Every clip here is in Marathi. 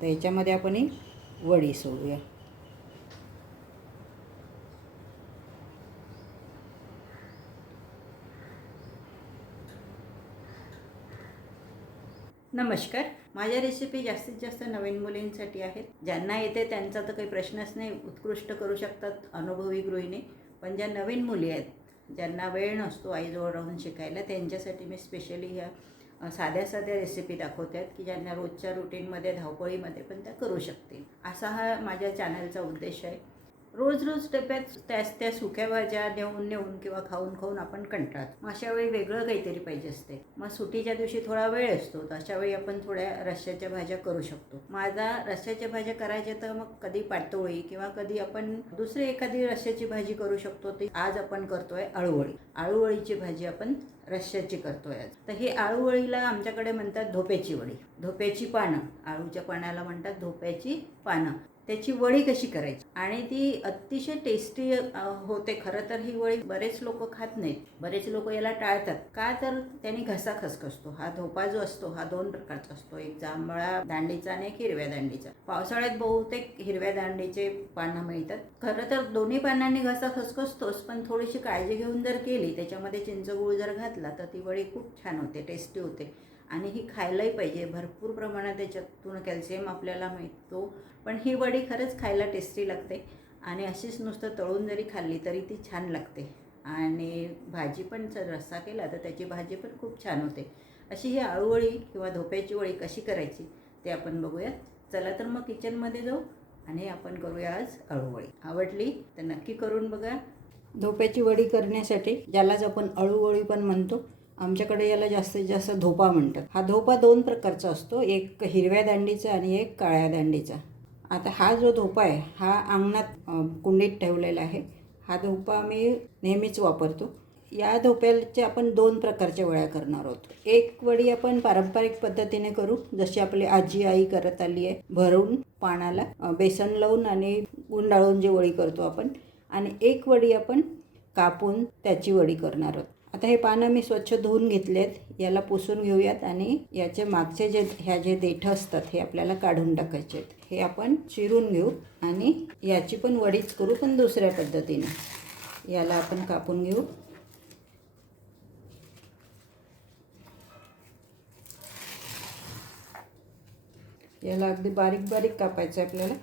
तर याच्यामध्ये आपण ही वडी सोडूया. नमस्कार. माझ्या रेसिपी जास्तीत जास्त नवीन मुलींसाठी आहेत. ज्यांना येते त्यांचा तर काही प्रश्नच नाही. उत्कृष्ट करू शकतात अनुभवी गृहिणी. पण ज्या नवीन मुली आहेत ज्यांना वेळ नसतो आईजवळ राहून शिकायला त्यांच्यासाठी मी स्पेशली ह्या साध्या साध्या रेसिपी दाखवते आहेत की ज्यांना रोजच्या रुटीनमध्ये धावपळीमध्ये पण त्या करू शकतील. असा हा माझ्या चॅनलचा उद्देश आहे. रोज रोज डब्यात त्याच त्या सुक्या भाज्या नेऊन नेऊन किंवा खाऊन खाऊन आपण कंटाळतो. मग अशा वेळी वेगळं काहीतरी पाहिजे असते. मग सुट्टीच्या दिवशी थोडा वेळ असतो. तर अशा वेळी आपण थोड्या रश्श्याच्या भाज्या करू शकतो. माझा रश्श्याच्या भाज्या करायच्या तर मग कधी पातोळी किंवा कधी आपण दुसरी एखादी रश्श्याची भाजी करू शकतो ती आज आपण करतोय अळूवळी अळूवळीची भाजी आपण रश्श्याची करतोय आज. तर ही अळूवळीला आमच्याकडे म्हणतात धोप्याची वडी. धोप्याची पानं. आळूच्या पाण्याला म्हणतात धोप्याची पानं. त्याची वडी कशी करायची? आणि ती अतिशय टेस्टी होते. खरं तर ही वडी बरेच लोक खात नाहीत. बरेच लोक याला टाळतात. का तर त्यांनी घसा खसखसतो. हा धोपा जो असतो हा दोन प्रकारचा असतो. एक जांभळा दांडीचा आणि एक हिरव्या दांडीचा. पावसाळ्यात बहुतेक हिरव्या दांडीचे पानं मिळतात. खरं तर दोन्ही पानांनी घसा खसखसतोच पण थोडीशी काळजी घेऊन जर केली त्याच्यामध्ये चिंचगूळ जर घातला तर ती वडी खूप छान होते टेस्टी होते. आणि ही खायलाही पाहिजे. भरपूर प्रमाणात त्याच्यातून कॅल्शियम आपल्याला मिळतो. पण ही वडी खरंच खायला टेस्टी लागते. आणि अशीच नुसतं तळून जरी खाल्ली तरी ती छान लागते. आणि भाजी पण जर रस्सा केला तर त्याची भाजी पण खूप छान होते. अशी ही आळूवळी किंवा धोप्याची वळी कशी करायची ते आपण बघूयात. चला तर मग किचनमध्ये जाऊ आणि आपण करूया आज अळूवळी आवडली तर नक्की करून बघा. धोप्याची वडी करण्यासाठी ज्यालाच आपण अळूवळी पण म्हणतो आमच्याकडे याला जास्तीत जास्त धोपा म्हणतात. हा धोपा दोन प्रकारचा असतो एक हिरव्या दांडीचा आणि एक काळ्या दांडीचा. आता हा जो धोपा आहे हा अंगणात कुंडीत ठेवलेला आहे. हा धोपा मी नेहमीच वापरतो. या धोप्याच्या आपण दोन प्रकारच्या वड्या करणार आहोत. एक वडी आपण पारंपरिक पद्धतीने करू जशी आपली आजी आई करत आली आहे भरून पानाला बेसन लावून आणि गुंडाळून जी वडी करतो आपण. आणि एक वडी आपण कापून त्याची वडी करणार आहोत. आता हे पानं मी स्वच्छ धुवून घेतले आहेत याला पुसून घेऊयात आणि याचे मागचे जे ह्या जे देठं असतात हे आपल्याला काढून टाकायचे आहेत. हे आपण चिरून घेऊ आणि याची पण वडीच करू पण दुसऱ्या पद्धतीने. याला आपण कापून घेऊ. याला अगदी बारीक बारीक कापायचं आहे आपल्याला.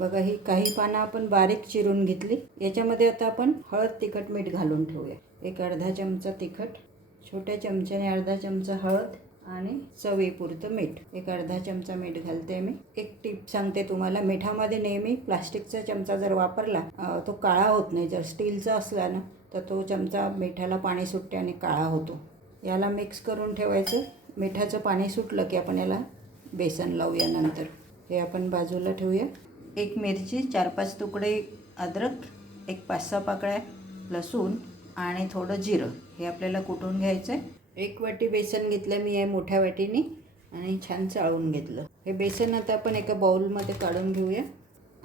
बघा ही काही पानं आपण बारीक चिरून घेतली. याच्यामध्ये आता आपण हळद तिखट मीठ घालून ठेवूया. एक अर्धा चमचा तिखट छोट्या चमच्याने अर्धा चमचा हळद आणि चवीपुरतं मीठ. एक अर्धा चमचा मीठ घालते मी. एक टीप सांगते तुम्हाला मिठामध्ये नेहमी प्लास्टिकचा चमचा जर वापरला तो काळा होत नाही. जर स्टीलचा असला ना तर तो चमचा मिठाला पाणी सुटते आणि काळा होतो. याला मिक्स करून ठेवायचं. मिठाचं पाणी सुटलं की आपण याला बेसन लावूया नंतर. हे आपण बाजूला ठेवूया. एक मिरची चार पाच तुकडे अद्रक एक पाच सहा पाकळ्या लसूण आणि थोडं जिरं. हे आपल्याला कुटून घ्यायचं आहे एक वाटी बेसन घेतलं मी या मोठ्या वाटीने आणि छान चाळून घेतलं. हे बेसन आता आपण एका बाउलमध्ये काढून घेऊया.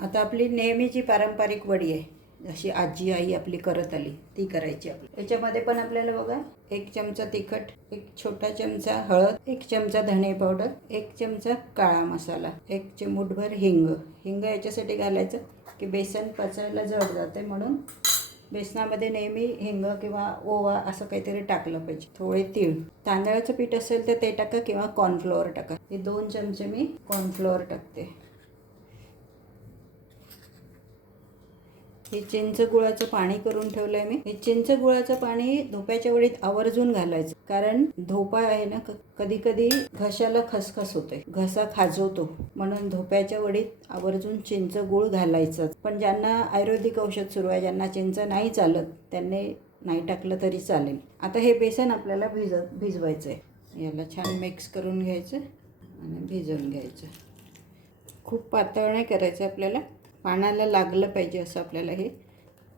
आता आपली नेहमीची पारंपरिक वडी आहे. अशी आजी आई आपली करत आली ती करायची आपली. याच्यामध्ये पण आपल्याला बघा एक चमचा तिखट एक छोटा चमचा हळद एक चमचा धणे पावडर एक चमचा काळा मसाला एक चिमूटभर हिंग. हिंग याच्यासाठी घालायचं की बेसन पचायला जड जाते म्हणून बेसनामध्ये नेहमी हिंग किंवा ओवा असं काहीतरी टाकलं पाहिजे. थोडे तीळ. तांदळाचं पीठ असेल तर ते टाका किंवा कॉर्नफ्लोअर टाका. हे दोन चमचे मी कॉर्नफ्लोअर टाकते. हे चिंच गुळाचं पाणी करून ठेवलंय मी. हे चिंच गुळाचं पाणी धोप्याच्या वडीत आवर्जून घालायचं. कारण धोपा आहे ना कधी कधी घशाला खसखस होते घसा खाजवतो. म्हणून धोप्याच्या वडीत आवर्जून चिंच गुळ घालायचं. पण ज्यांना आयुर्वेदिक औषध सुरू आहे ज्यांना चिंच नाही चालत त्यांनी नाही टाकलं तरी चालेल. आता हे बेसन आपल्याला भिजत भिजवायचं आहे याला छान मिक्स करून घ्यायचं आणि भिजवून घ्यायचं. खूप पातळ नाही करायचं आपल्याला. पाण्याला लागलं पाहिजे असं आपल्याला हे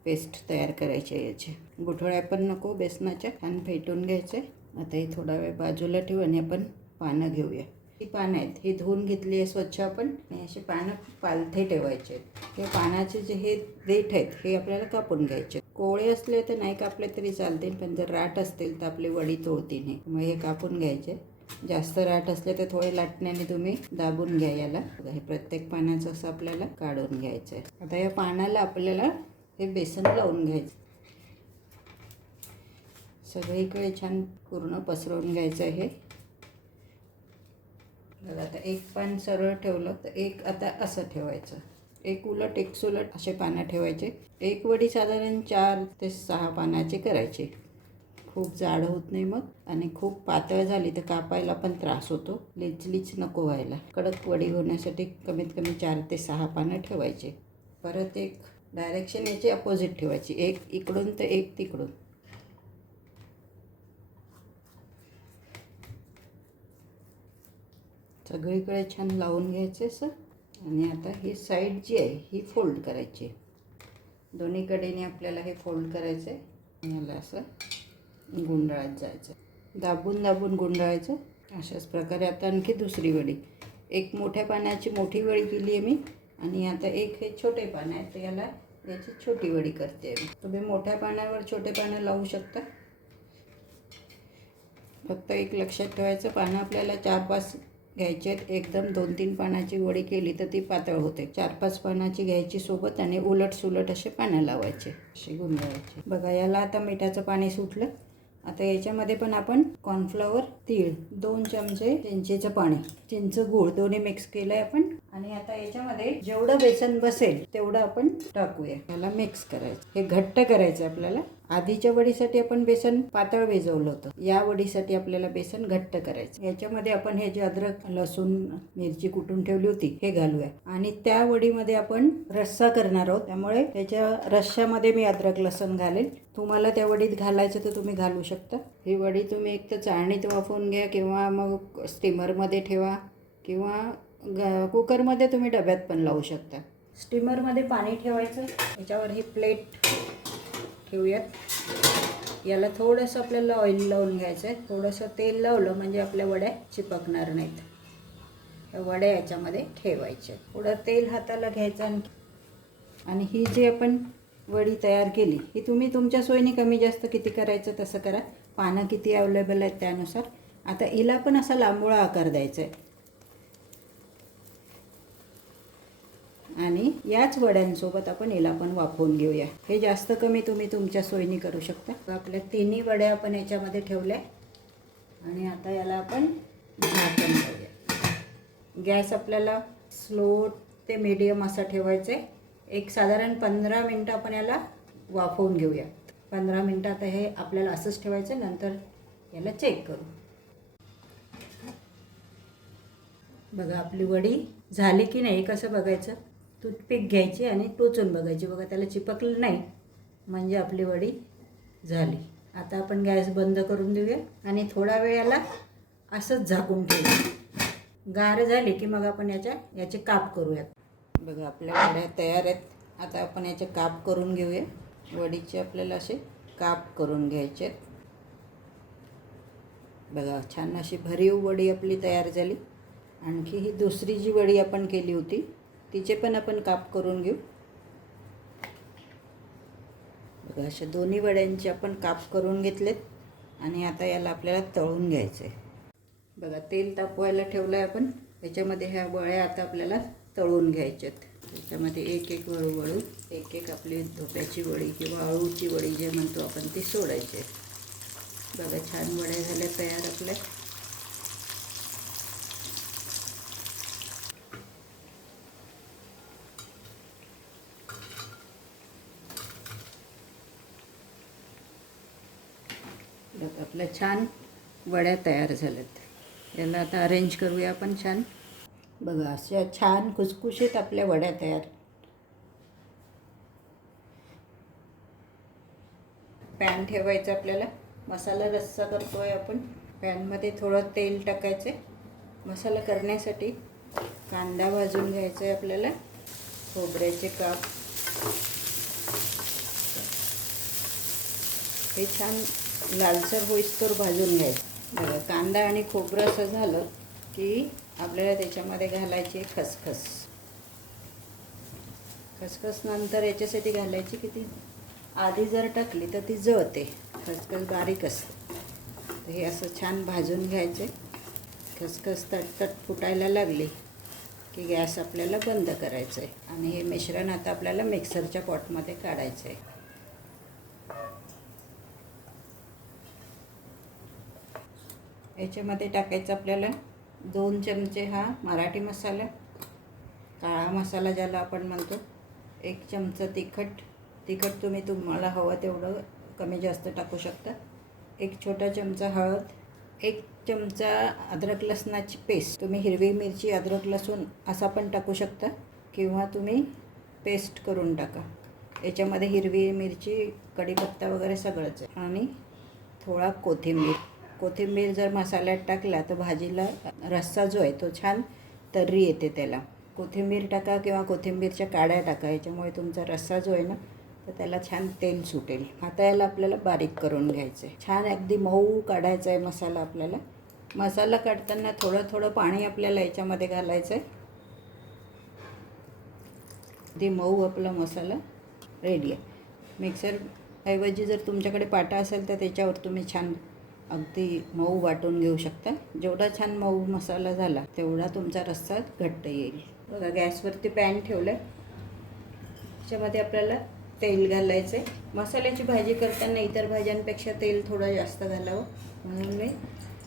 पेस्ट तयार करायची आहे याची. गुठळ्या पण नको बेसनाच्या छान फेटून घ्यायचे. आता हे थोडा वेळ बाजूला ठेवू आणि आपण पानं घेऊया. ही पानं आहेत. ही धुवून घेतली आहे स्वच्छ आपण. आणि अशी पानं पालथे ठेवायचे आहेत. हे पानाचे जे हे देठ आहेत हे आपल्याला कापून घ्यायचे आहेत. असले तर नाही कापले तरी चालतील पण जर राट असतील तर आपली वडी तोडतील मग हे कापून घ्यायचे. जास्त राट असले तर थोडे लाटण्याने तुम्ही दाबून घ्या याला. हे प्रत्येक पाण्याचं असं आपल्याला काढून घ्यायचं आहे आता या पाण्याला आपल्याला हे बेसन लावून घ्यायचं. सगळीकडे छान पूर्ण पसरवून घ्यायचं आहे बघा आता एक पान सरळ ठेवलं तर एक आता असं ठेवायचं. एक उलट एक सुलट असे पानं ठेवायचे. एक वडी साधारण चार ते सहा पानाचे करायचे. खूप जाड होत नाही मग. आणि खूप पातळ झाली तर कापायला पण त्रास होतो. लिचलीच नको व्हायला. कडक वडी होण्यासाठी कमीत कमी चार ते सहा पानं ठेवायचे. परत एक डायरेक्शन याची अपोजिट ठेवायची. एक इकडून तर एक तिकडून. सगळीकडे छान लावून घ्यायचे असं. आणि आता ही साईड जी आहे ही फोल्ड करायची दोन्ही कडेने आपल्याला हे फोल्ड करायचं आहे याला असं गुंडाळत जायचं. दाबून दाबून गुंडाळायचं. अशाच प्रकारे आता आणखी दुसरी वडी. एक मोठ्या पाण्याची मोठी वडी केली आहे मी आणि आता एक हे छोटे पानं आहे तर याला याची छोटी वडी करते मी. तुम्ही मोठ्या पाण्यावर छोटे पानं लावू शकता. फक्त एक लक्षात ठेवायचं पानं आपल्याला चार पाच घ्यायचे आहेत. एकदम दोन तीन पानाची वडी केली तर ती पातळ होते. चार पाच पानाची घ्यायची सोबत आणि उलट सुलट असे पानं लावायचे असे गुंडाळायचे. बघा याला आता मिठाचं पाणी सुटलं. आता याच्यामध्ये पण आपण कॉर्नफ्लॉवर तीळ दोन चमचे चिंचेचं पाणी चिंच गूळ दोन्ही मिक्स केलं आहे आपण. आणि आता याच्यामध्ये जेवढं बेसन बसेल तेवढं आपण टाकूया. याला मिक्स करायचं. हे घट्ट करायचं आपल्याला. आधीच्या वडीसाठी आपण बेसन पातळ भिजवलं होतं. या वडीसाठी आपल्याला बेसन घट्ट करायचं. याच्यामध्ये आपण हे जे अद्रक लसूण मिरची कुटून ठेवली होती हे घालूया. आणि त्या वडीमध्ये आपण रस्सा करणार आहोत. त्यामुळे त्याच्या रश्श्यामध्ये मी अद्रक लसूण घालेल तुम्हाला त्या वडीत घालायचं तर तुम्ही घालू शकता. ही वडी तुम्ही एक तर चाळणीत वाफवून घ्या किंवा मग स्टीमरमध्ये ठेवा किंवा ग कुकरमध्ये तुम्ही डब्यात पण लावू शकता. स्टीमरमध्ये पाणी ठेवायचं. याच्यावर ही प्लेट ठेवूयात. याला थोडंसं आपल्याला ऑइल लावून घ्यायचं आहे थोडंसं तेल लावलं म्हणजे आपल्या वड्या चिपकणार नाहीत. वड्या याच्यामध्ये ठेवायच्या. थोडं तेल हाताला घ्यायचं आणखी. आणि ही जी आपण वडी तयार केली ही तुम्ही तुमच्या सोयीने कमी जास्त किती करायचं तसं करा. पानं किती अवेलेबल आहेत त्यानुसार. आता हिला पण असा लांबोळा आकार द्यायचा आहे आणि याच वड्यांसोबत आपण हिला पण वाफवून घेऊया. हे जास्त कमी तुम्ही तुमच्या सोयीने करू शकता. आपल्या तिन्ही वड्या आपण याच्यामध्ये ठेवल्या. आणि आता याला आपण झाकण लावूया. गॅस आपल्याला स्लो ते मीडियम असा ठेवायचं आहे एक साधारण पंधरा मिनटं आपण याला वाफवून घेऊया. पंधरा मिनटं आता हे आपल्याला असंच ठेवायचं नंतर याला चेक करू. बघा आपली वडी झाली की नाही कसं बघायचं? टूथपिक घ्यायची आणि टोचून बघायची. बघा त्याला चिपकलं नाही. म्हणजे आपली वडी झाली. आता आपण गॅस बंद करून देऊया आणि थोडा वेळ याला असंच झाकून ठेवूया. गार झाली की मग आपण याच्या याचे काप करूयात. बघा आपल्या वड्या तयार आहेत. आता आपण याचे काप करून घेऊया. वडीचे आपल्याला असे काप करून घ्यायचे आहेत. बघा छान अशी भरीव वडी आपली तयार झाली. आणखी ही दुसरी जी वडी आपण केली होती तिचे पण आपण काप करून घेऊ. बघा अशा दोन्ही वड्यांचे आपण काप करून घेतलेत आणि आता याला आपल्याला तळून घ्यायचं आहे बघा तेल तापवायला ठेवलं आहे आपण. त्याच्यामध्ये ह्या वळ्या आता आपल्याला तळून घ्यायच्यात. त्याच्यामध्ये एक एक वळू वळू एक एक आपली धोप्याची वडी किंवा अळूची वडी जे म्हणतो आपण ती सोडायची बघा छान वड्या झाल्या तयार आपल्या बघा आपल्या छान वड्या तयार झाल्यात. याला आता अरेंज करूया आपण छान. बघा अशा छान खुसखुशीत आपल्या वड्या तयार. पॅन ठेवायचं आपल्याला. मसाला रस्सा करतो आहे आपण पॅनमध्ये थोडं तेल टाकायचं मसाला करण्यासाठी कांदा भाजून घ्यायचा आहे आपल्याला. खोबऱ्याचे काप. हे छान लालसर होईस्तोर भाजून घ्यायचं बघा कांदा आणि खोबरं असं झालं की आपल्याला त्याच्यामध्ये घालायची खसखस. खसखस नंतर याच्यासाठी घालायची की ती आधी जर टाकली तर ती जळते. खसखस बारीक असते. तर हे असं छान भाजून घ्यायचे. खसखस तटतट फुटायला लागली की गॅस आपल्याला बंद करायचं आहे. आणि हे मिश्रण आता आपल्याला मिक्सरच्या पॉटमध्ये काढायचं आहे. याच्यामध्ये टाकायचं आपल्याला दोन चमचे हा मराठी मसाला काळा मसाला ज्याला आपण म्हणतो एक चमचा तिखट. तिखट तुम्ही तुम्हाला हवं तेवढं कमी जास्त टाकू शकता. एक छोटा चमचा हळद एक चमचा अद्रक लसणाची पेस्ट. तुम्ही हिरवी मिरची अद्रक लसूण असा पण टाकू शकता किंवा तुम्ही पेस्ट करून टाका. याच्यामध्ये हिरवी मिरची कढीपत्ता वगैरे सगळंच आहे. आणि थोडा कोथिंबीर. कोथिंबीर जर मसाल्यात टाकला तर भाजीला रस्सा जो आहे तो छान तर्री येते त्याला. कोथिंबीर टाका किंवा कोथिंबीरच्या काड्या टाका याच्यामुळे तुमचा रस्सा जो आहे ना तर त्याला छान तेल सुटेल. आता याला आपल्याला बारीक करून घ्यायचं आहे छान अगदी मऊ काढायचा आहे मसाला आपल्याला. मसाला काढताना थोडं थोडं पाणी आपल्याला याच्यामध्ये घालायचं आहे अगदी मऊ आपला मसाला रेडी आहे. मिक्सरऐवजी जर तुमच्याकडे पाटा असेल तर त्याच्यावर तुम्ही छान अगदी मऊ वाटून घेऊ शकता. जेवढा छान मऊ मसाला झाला तेवढा तुमचा रस्सा घट्ट येईल. बघा गॅसवरती पॅन ठेवलं आहे त्याच्यामध्ये आपल्याला तेल घालायचं आहे मसाल्याची भाजी करताना इतर भाज्यांपेक्षा तेल थोडं जास्त घालावं. म्हणून मी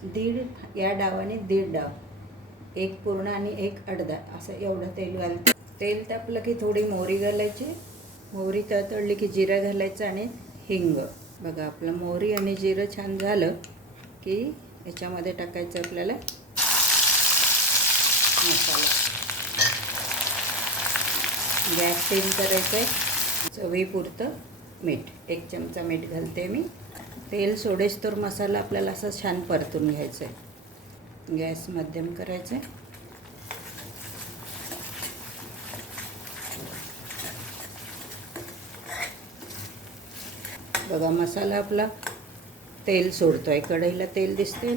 दीड या डावाने दीड डाव. एक पूर्ण आणि एक अर्धा. असं एवढं तेल घालते. तेल तापलं की थोडी मोहरी घालायची. मोहरी तळतळली की जिरं घालायचं आणि हिंग. बघा आपलं मोहरी आणि जिरं छान झालं की याच्यामध्ये टाकायचं आपल्याला मसाला. गॅस सेम करायचं आहे चवीपुरतं मीठ एक चमचा मीठ घालते मी. तेल सोडेच तर मसाला आपल्याला असं छान परतून घ्यायचं आहे गॅस मध्यम करायचं आहे बघा मसाला आपला तेल सोडतो आहे कढईला तेल दिसते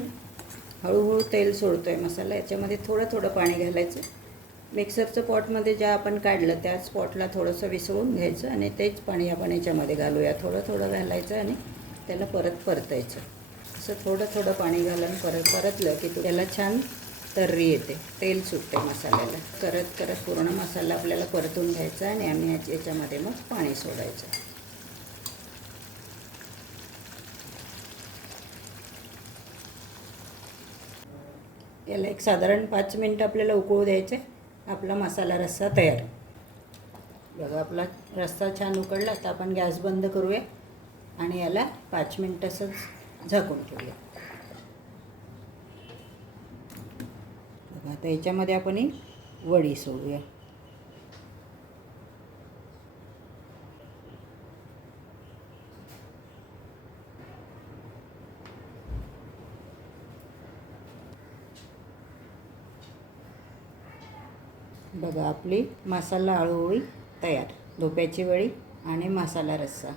हळूहळू तेल सोडतो आहे मसाला. याच्यामध्ये थोडं थोडं पाणी घालायचं. मिक्सरचं पॉटमध्ये ज्या आपण काढलं त्याच पॉटला थोडंसं विसळून घ्यायचं आणि तेच पाणी आपण याच्यामध्ये घालूया. थोडं थोडं घालायचं आणि त्याला परत परतायचं. असं थोडं थोडं पाणी घालून परत परतलं की त्याला छान तर्री येते. तेल सुटते मसाल्याला. करत करत पूर्ण मसाला आपल्याला परतून घ्यायचा आणि आम्ही याच्यामध्ये मग पाणी सोडायचं. याला एक साधारण पाच मिनटं आपल्याला उकळू द्यायचे. आपला मसाला रस्सा तयार. बघा आपला रस्सा छान उकळला तर आपण गॅस बंद करूया आणि याला पाच मिनटं झाकून ठेवूया. बघा आता याच्यामध्ये आपण ही वडी सोडूया. बघा आपली मसाला आळूवळी तयार धोप्याची वळी आणि मसाला रस्सा.